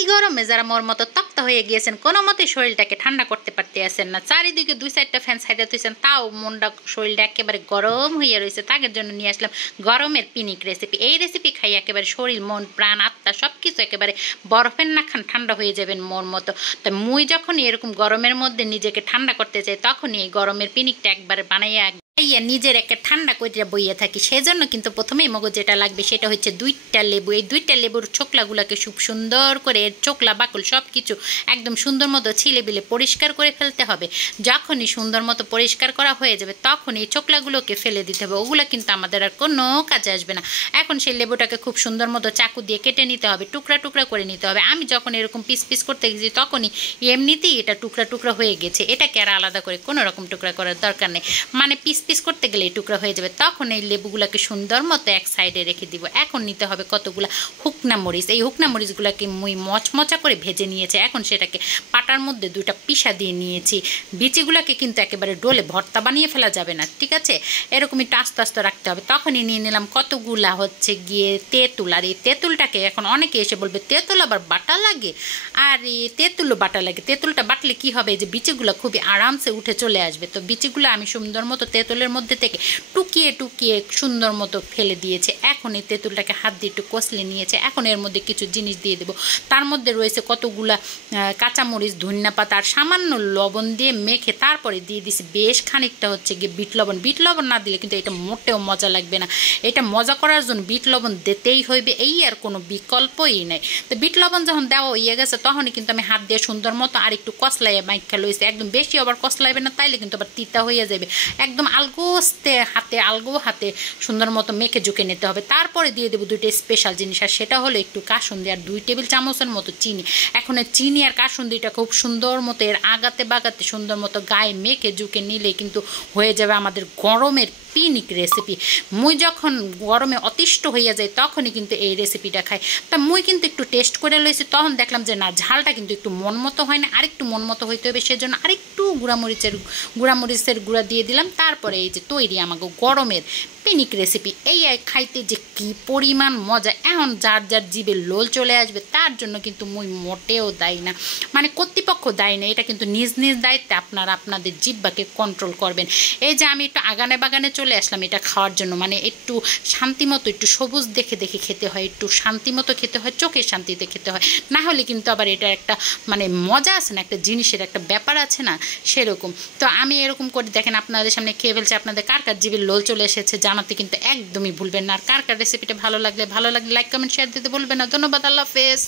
এই গরমে যারা মোর মতো তপ্ত হয়ে গিয়েছেন, কোনো মতে শরীরটাকে ঠান্ডা করতে পারতে আসেন না, চারিদিকে 2-4টা ফ্যান সাইডে তুইছেন, তাও মনটা শরীরটা একেবারে গরম হয়ে রয়েছে, তাদের জন্য নিয়ে আসলাম গরমের পিনিক রেসিপি। এই রেসিপি খাই একেবারে শরীর, মন, প্রাণ, আত্মা সব কিছু একেবারে বরফের না খান ঠান্ডা হয়ে যাবেন মোর মতো। তো মুই যখন এরকম গরমের মধ্যে নিজেকে ঠান্ডা করতে চাই, তখনই এই গরমের পিনিকটা একবারে বানাইয়া নিজের একটা ঠান্ডা করে বইয়ে থাকি। সেজন্য কিন্তু প্রথমেই মগজ যেটা লাগবে সেটা হচ্ছে 2টা লেবু। এই 2টা লেবুর ছোকলাগুলোকে খুব সুন্দর করে, এর চোকলা বাকল সব কিছু একদম সুন্দর মতো ছিলে বিলে পরিষ্কার করে ফেলতে হবে। যখনই সুন্দর মতো পরিষ্কার করা হয়ে যাবে তখন এই চোকলাগুলোকে ফেলে দিতে হবে, ওগুলো কিন্তু আমাদের আর কোনো কাজে আসবে না। এখন সেই লেবুটাকে খুব সুন্দর মতো চাকু দিয়ে কেটে নিতে হবে, টুকরা টুকরা করে নিতে হবে। আমি যখন এরকম পিস পিস করতে গেছি তখনই এমনিতেই এটা টুকরা টুকরা হয়ে গেছে, এটাকে আর আলাদা করে কোনো রকম টুকরা করার দরকার নেই, মানে পিস পিস করতে গেলে এই টুকরা হয়ে যাবে। তখন এই লেবুগুলোকে সুন্দর মতো এক সাইডে রেখে দিব। এখন নিতে হবে কতগুলো শুকনা মরিচ। এই শুকনা মরিচগুলোকে মুই মচমচা করে ভেজে নিয়েছে। এখন সেটাকে পাটার মধ্যে 2টা পিসা দিয়ে নিয়েছি। বিচিগুলোকে কিন্তু একেবারে ডোলে ভর্তা বানিয়ে ফেলা যাবে না, ঠিক আছে, এরকমই আস্তে আস্তে রাখতে হবে। তখনই নিয়ে নিলাম কতগুলা হচ্ছে গিয়ে তেঁতুল। আর এই তেঁতুলটাকে এখন অনেকে এসে বলবে তেঁতুল আবার বাটা লাগে, আর এই তেঁতুলও বাটা লাগে। তেঁতুলটা বাটলে কি হবে, যে বিচিগুলো খুবই আরামসে উঠে চলে আসবে। তো বিচিগুলো আমি সুন্দর মতো তেঁতুলের মধ্যে থেকে টুকিয়ে টুকিয়ে সুন্দর মতো ফেলে দিয়েছে। এখন এই তেঁতুলটাকে হাত দিয়ে একটু কষলে নিয়েছে। এখন এর মধ্যে কিছু জিনিস দিয়ে দেবো। তার মধ্যে রয়েছে কতগুলা কাঁচামরিচ, ধনিয়া পাতা আর সামান্য লবণ দিয়ে মেখে তারপরে দিয়ে দিছি বেশ খানিকটা হচ্ছে গিয়ে বিট লবণ। বিট লবণ না দিলে কিন্তু এটা মোটেও মজা লাগবে না। এটা মজা করার জন্য বিট লবণ দিতেই হইবে, এই আর কোনো বিকল্পই নেই। তো বিট লবণ যখন দেওয়া হয়ে গেছে তখনই কিন্তু আমি হাত দিয়ে সুন্দর মতো আর একটু কষলাইয়া মাইখা লইছি। একদম বেশি আবার কষলাইবে না, তাইলে কিন্তু আবার তিতা হয়ে যাবে। একদম আলগো হাতে সুন্দর মতো মেখে ঝুঁকে নিতে হবে। তারপরে দিয়ে দেবো 2টা স্পেশাল জিনিস, আর সেটা হলো একটু কাসুন্দি আর 2 টেবিল চামচের মতো চিনি। এখন এই চিনি আর কাসুন্দিটা খুব সুন্দর মতো এর আগাতে বাগাতে সুন্দর মতো গায়ে মেখে ঝুঁকে নিলে কিন্তু হয়ে যাবে আমাদের গরমের পিনিক রেসিপি। মুই যখন গরমে অতিষ্ঠ হইয়া যায় তখনই কিন্তু এই রেসিপিটা খাই। তা মুই কিন্তু একটু টেস্ট করে লইছি, তখন দেখলাম যে না, ঝালটা কিন্তু একটু মন মতো হয় না, আরেকটু মন মতো হইতে হবে। সেজন্য আরেকটু গুঁড়ামরিচের গুঁড়া দিয়ে দিলাম। তারপরে এই যে তৈরি আমাকে গরমের পিনিক রেসিপি। এই খাইতে যে কি পরিমাণ মজা, এখন যার যার জিভে লোল চলে আসবে তার জন্য কিন্তু মুই মোটেও দায়ী না, মানে কর্তৃপক্ষ দায়ী না, এটা কিন্তু নিজ নিজ দায়িত্বে আপনারা আপনাদের জিহ্বাকে কন্ট্রোল করবেন। এই যে আমি একটু আগানে বাগানে চলে আসলাম এটা খাওয়ার জন্য, মানে একটু শান্তিমতো, একটু সবুজ দেখে দেখে খেতে হয়, একটু শান্তিমতো খেতে হয়, চোখের শান্তিতে খেতে হয়, না হলে কিন্তু আবার এটা একটা মানে মজা আছে না, একটা জিনিসের একটা ব্যাপার আছে না, সেরকম। তো আমি এরকম করে দেখেন আপনাদের সামনে খেয়ে ফেলছি। আপনাদের কার কার জিভে লোল চলে এসেছে জানাতে কিন্তু একদমই ভুলবেন না। আর কার কার রেসিপিটা ভালো লাগলে লাইক কমেন্ট শেয়ার দিতে ভুলবেন না। ধন্যবাদ, আল্লাহ হাফেজ।